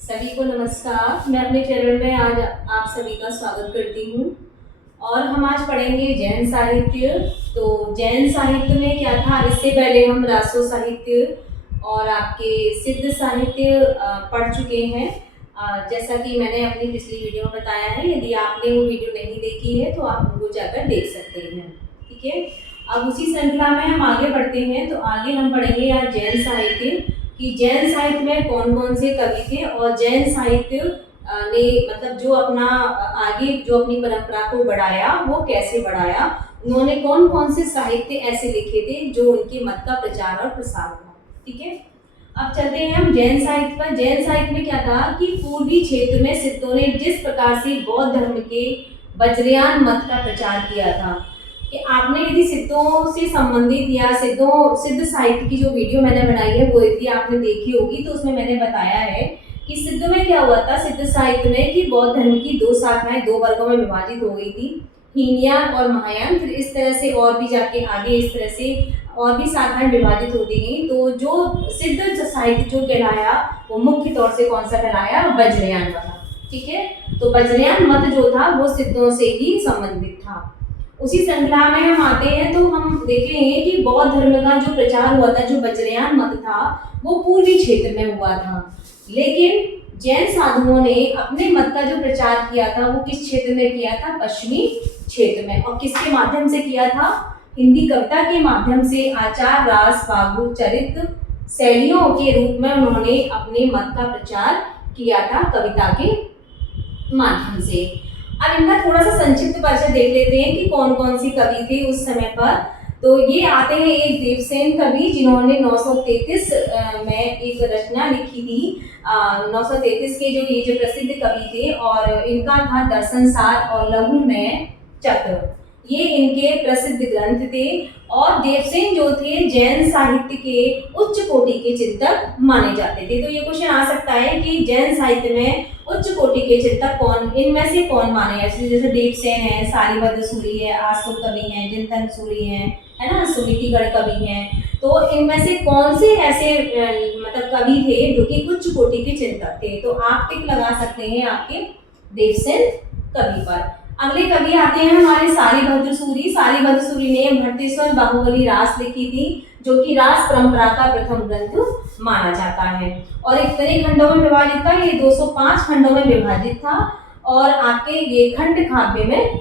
सभी को नमस्कार। मैं अपने चैनल में आज आप सभी का स्वागत करती हूँ और हम आज पढ़ेंगे जैन साहित्य। तो जैन साहित्य में क्या था, इससे पहले हम रासो साहित्य और आपके सिद्ध साहित्य पढ़ चुके हैं। जैसा कि मैंने अपनी पिछली वीडियो में बताया है, यदि आपने वो वीडियो नहीं देखी है तो आप उनको जाकर देख सकते हैं। ठीक है, अब उसी श्रृंखला में हम आगे बढ़ते हैं। तो आगे हम पढ़ेंगे आज जैन साहित्य कि जैन साहित्य में कौन कौन से कवि थे और जैन साहित्य ने मतलब जो अपना आगे जो अपनी परंपरा को बढ़ाया वो कैसे बढ़ाया, उन्होंने कौन कौन से साहित्य ऐसे लिखे थे जो उनके मत का प्रचार और प्रसार हुआ। ठीक है, अब चलते हैं हम जैन साहित्य पर। जैन साहित्य में क्या था कि पूर्वी क्षेत्र में सिद्धों ने जिस प्रकार से बौद्ध धर्म के वज्रयान मत का प्रचार किया था, कि आपने यदि सिद्धों से संबंधित या सिद्ध साहित्य की जो वीडियो मैंने बनाई है वो यदि आपने देखी होगी तो उसमें मैंने बताया है कि सिद्ध में क्या हुआ था, सिद्ध साहित्य में कि बौद्ध धर्म की दो शाखाएं दो वर्गों में विभाजित हो गई थी, हीनयान और महायान। फिर इस तरह से और भी जाके आगे इस तरह से और भी शाखाएं विभाजित होती गई। तो जो सिद्ध साहित्य जो कहलाया वो मुख्य तौर से कौन सा कहलाया, वज्रयान वाला। ठीक है, तो वज्रयान मत जो था वो सिद्धों से ही संबंधित था। उसी श्रृंखला में हम आते हैं तो हम देखेंगे कि बौद्ध धर्म का जो प्रचार हुआ था, जो वज्रयान मत था, वो पूर्वी क्षेत्र में हुआ था। लेकिन जैन साधुओं ने अपने मत का जो प्रचार किया था वो किस क्षेत्र में किया था, पश्चिमी क्षेत्र में। और किसके माध्यम से किया था, हिंदी कविता के माध्यम से आचार रास फागु चरित्र शैलियों के रूप में उन्होंने अपने मत का प्रचार किया था कविता के माध्यम से। अब इनका थोड़ा सा संक्षिप्त परिचय देख लेते हैं कि कौन कौन सी कवि थे उस समय पर। तो ये आते हैं एक देवसेन कवि जिन्होंने 933 में एक रचना लिखी थी। 933 के जो ये जो प्रसिद्ध कवि थे और इनका था दर्शन सार और लघु में चक्र, ये इनके प्रसिद्ध ग्रंथ थे। और देवसेन जो थे जैन साहित्य के उच्च कोटि के चिंतक माने जाते थे। तो ये क्वेश्चन आ सकता है कि जैन साहित्य में उच्च कोटि के चिंतक कौन, इनमें से कौन माने जाते, जैसे देवसेन है, सारीभद्र सूरी है, आशुक कवि हैं, जिनधर्म सूरी है ना, सुमितिगढ़ कवि हैं। तो इनमें से कौन से ऐसे मतलब कवि थे जो कि उच्च कोटि के चिंतक थे। तो आप टिक लगा सकते हैं आपके देवसेन कवि पर। अगले कवि आते हैं हमारे सारीभद्र सूरी। सारीभद्र सूरी ने भट्टेश्वर बाहुबली रास लिखी थी, जो कि रास परंपरा का प्रथम ग्रंथ माना जाता है। और ये कितने खंडों में विभाजित था, ये 205 खंडों में विभाजित था और आपके ये खंड काव्य में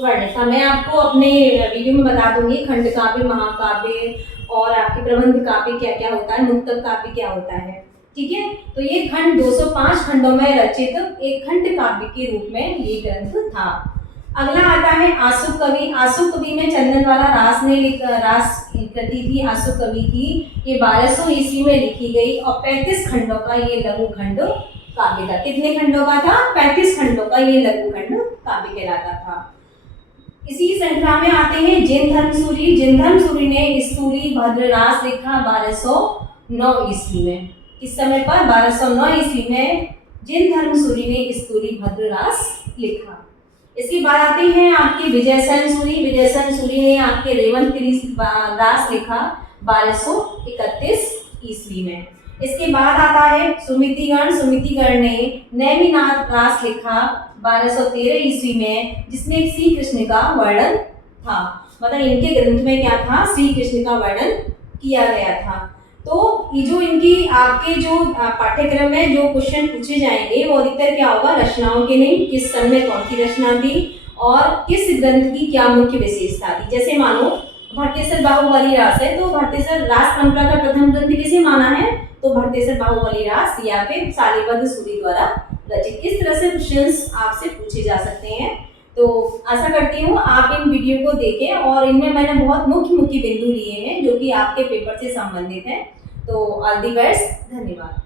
वर्णित था। मैं आपको अपने वीडियो में बता दूंगी खंड काव्य, महाकाव्य और आपके प्रबंध काव्य क्या क्या होता है, मुक्तक काव्य क्या होता है। ठीक है, तो ये खंड 205 खंडों में रचित एक खंड काव्य के रूप में ये ग्रंथ था। अगला आता है आशुक कवि। आशुक कवि में चंदन वाला रास ने रास कृति थी आशुक कवि की, ये 1200 ईस्वी में लिखी गई और 35 खंडों का ये लघु खंड काव्य था। कितने खंडों का था, 35 खंडों का ये लघु खंड काव्य कहलाता था। इसी श्रृंखला में आते हैं जिनधर्म सूरी। जिनधर्म सूरी ने स्तूरी भद्र रास लिखा 1209 ईस्वी में। इस समय पर 1209 ईस्वी में जिनधर्म सूरी ने स्तूरी भद्र रास लिखा। इसके बाद आते हैं आपके विजयसेन सूरी। विजयसेन सूरी ने आपके रेवंत रास लिखा 1231 ईस्वी में। इसके बाद आता है सुमितिगण। सुमितिगण ने नैमिनाथ रास लिखा 1213 ईस्वी में, जिसमें श्री कृष्ण का वर्णन था। मतलब इनके ग्रंथ में क्या था, श्री कृष्ण का वर्णन किया गया था। तो ये जो इनकी आपके जो पाठ्यक्रम में जो क्वेश्चन पूछे जाएंगे वो अधिकतर क्या होगा, रचनाओं के नहीं, किस सन में कौन सी रचना थी और किस ग्रंथ की क्या मुख्य विशेषता थी। जैसे मानो भट्टेश्वर बाहुबली रास है, तो भट्टेश्वर रास परंपरा का प्रथम ग्रंथ किसे माना है, तो भट्टेश्वर बाहुबली रास या फिर सारीभद्र सूरी द्वारा रचित। इस तरह से क्वेश्चंस आपसे पूछे जा सकते हैं। तो आशा करती हूँ आप इन वीडियो को देखें और इनमें मैंने बहुत मुख्य बिंदु लिए हैं जो कि आपके पेपर से संबंधित हैं। तो ऑल द बेस्ट, धन्यवाद।